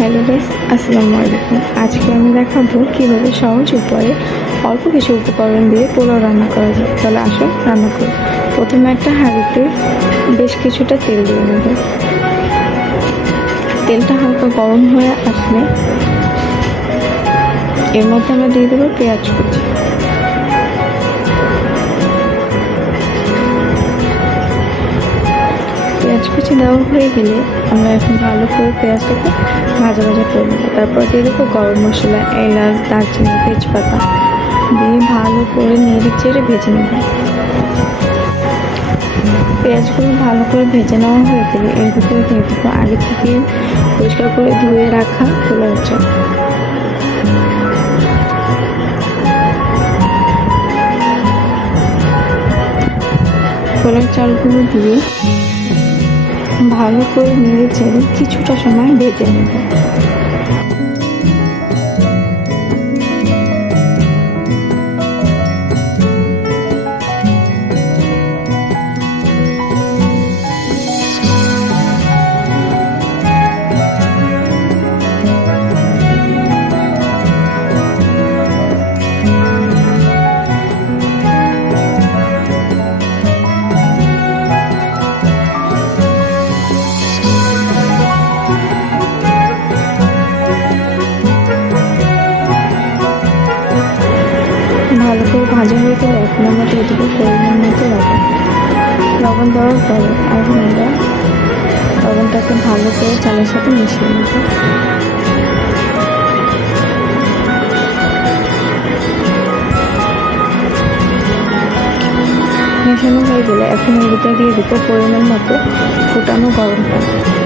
Hello base আসসালামু আলাইকুম। আজকে আমি দেখাবো কীভাবে সহজ উপরে অল্প কিছু উপকরণ দিয়ে পোলাও রান্না করা যায়। তাহলে আসো, রান্না করি। প্রথমে একটা হাঁড়িতে বেশ কিছুটা তেল দিয়ে নেব। তেলটা হালকা গরম হয়ে আসলে এর মধ্যে আমরা দিয়ে দেবো পেঁয়াজ কুচি। পেঁয়াজ কুচি দেওয়া হয়ে গেলে আমরা এখন ভালো করে পেঁয়াজটাকে ভাজা ভাজা করে নেব। তারপর দিয়ে দেবো গরম মশলা, এলাচ, দারচিনি, তেজপাতা। দিয়ে ভালো করে নেড়ে চেড়ে ভেজে নেব। পেঁয়াজগুলো ভালো করে ভেজে নেওয়া হয়ে গেলে এর ভিতরে দিয়ে দেবো আগে থেকে পরিষ্কার করে ধুয়ে রাখা পোলাও চাল। পোলাও চালগুলো দিয়ে ভালো করে নেড়ে যাই কিছুটা সময় ভেজে নেব। দেবো পরিমাণ মতো লবণ লবণ দেওয়ার পরে এখন আমরা লবণটাকে ভালো করে চালের সাথে মিশিয়ে নেব। মেশানো হয়ে গেলে এখন এর ভিতরে দিয়ে দেবো পরিমাণ মতো ফুটানো গরম পানি।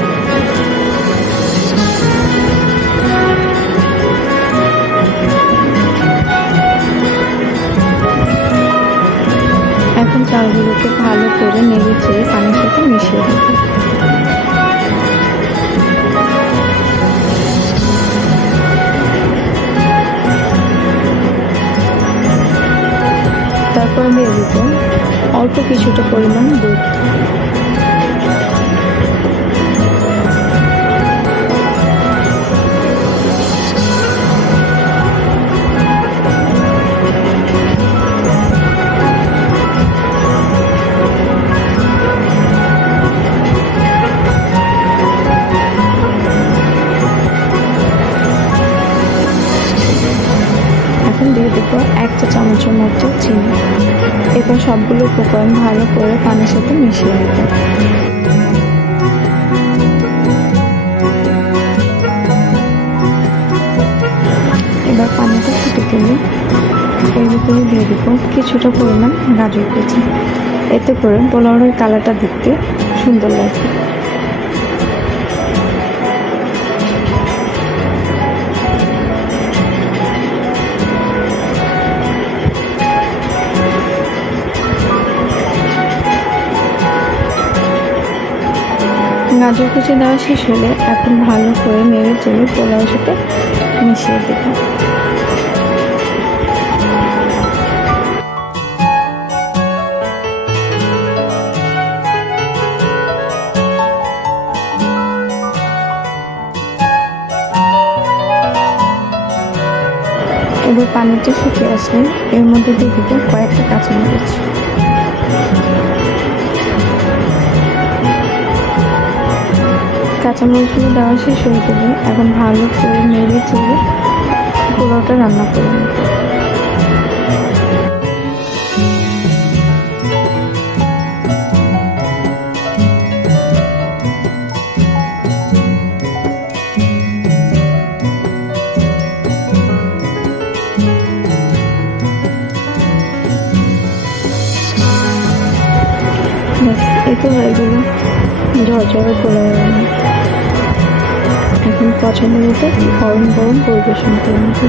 ভালো করে নেড়ে চেড়ে পানির সাথে মিশিয়ে দেবো তারপর দিয়ে দেবো অল্প কিছুটা পরিমাণ দুধ চামচের মতো চিনি এরপর সবগুলো উপকরণ ভালো করে পানির সাথে মিশিয়ে নেব এবার পানিটা ফুটে গেলে এর ভিতরে দিয়ে দেবো কিছুটা পরিমাণ গাজর কুচি। এতে করে পোলাওয়ের কালারটা দেখতে সুন্দর লাগবে। গাজর কুচি দেওয়া শেষ হলে এখন ভালো করে নেড়ে চেড়ে পোলাওর সাথে মিশিয়ে দেবো এবার পানিটা শুকিয়ে আসলে এর মধ্যে দিয়ে দিব কয়েকটা কাঁচামরিচ। কাঁচামরিচগুলো দেওয়া শেষ হয়ে গেলে এখন ভালো করে নেড়ে চেড়ে পোলাওটা রান্না করে নেব। এই তো হয়ে গেল। ঝরঝরে পোলাও রান্না। এখন পছন্দ মতো গরম গরম পরিবেশন করে নেব।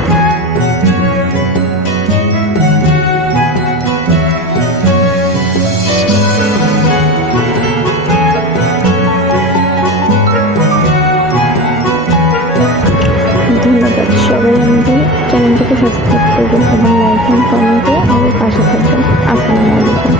ধন্যবাদ সবাই আমাদের চ্যানেলটাকে সাবস্ক্রাইব করবেন এবং লাইক কমেন্ট করে আমাদের পাশে থাকবেন। আসসালামু আলাইকুম।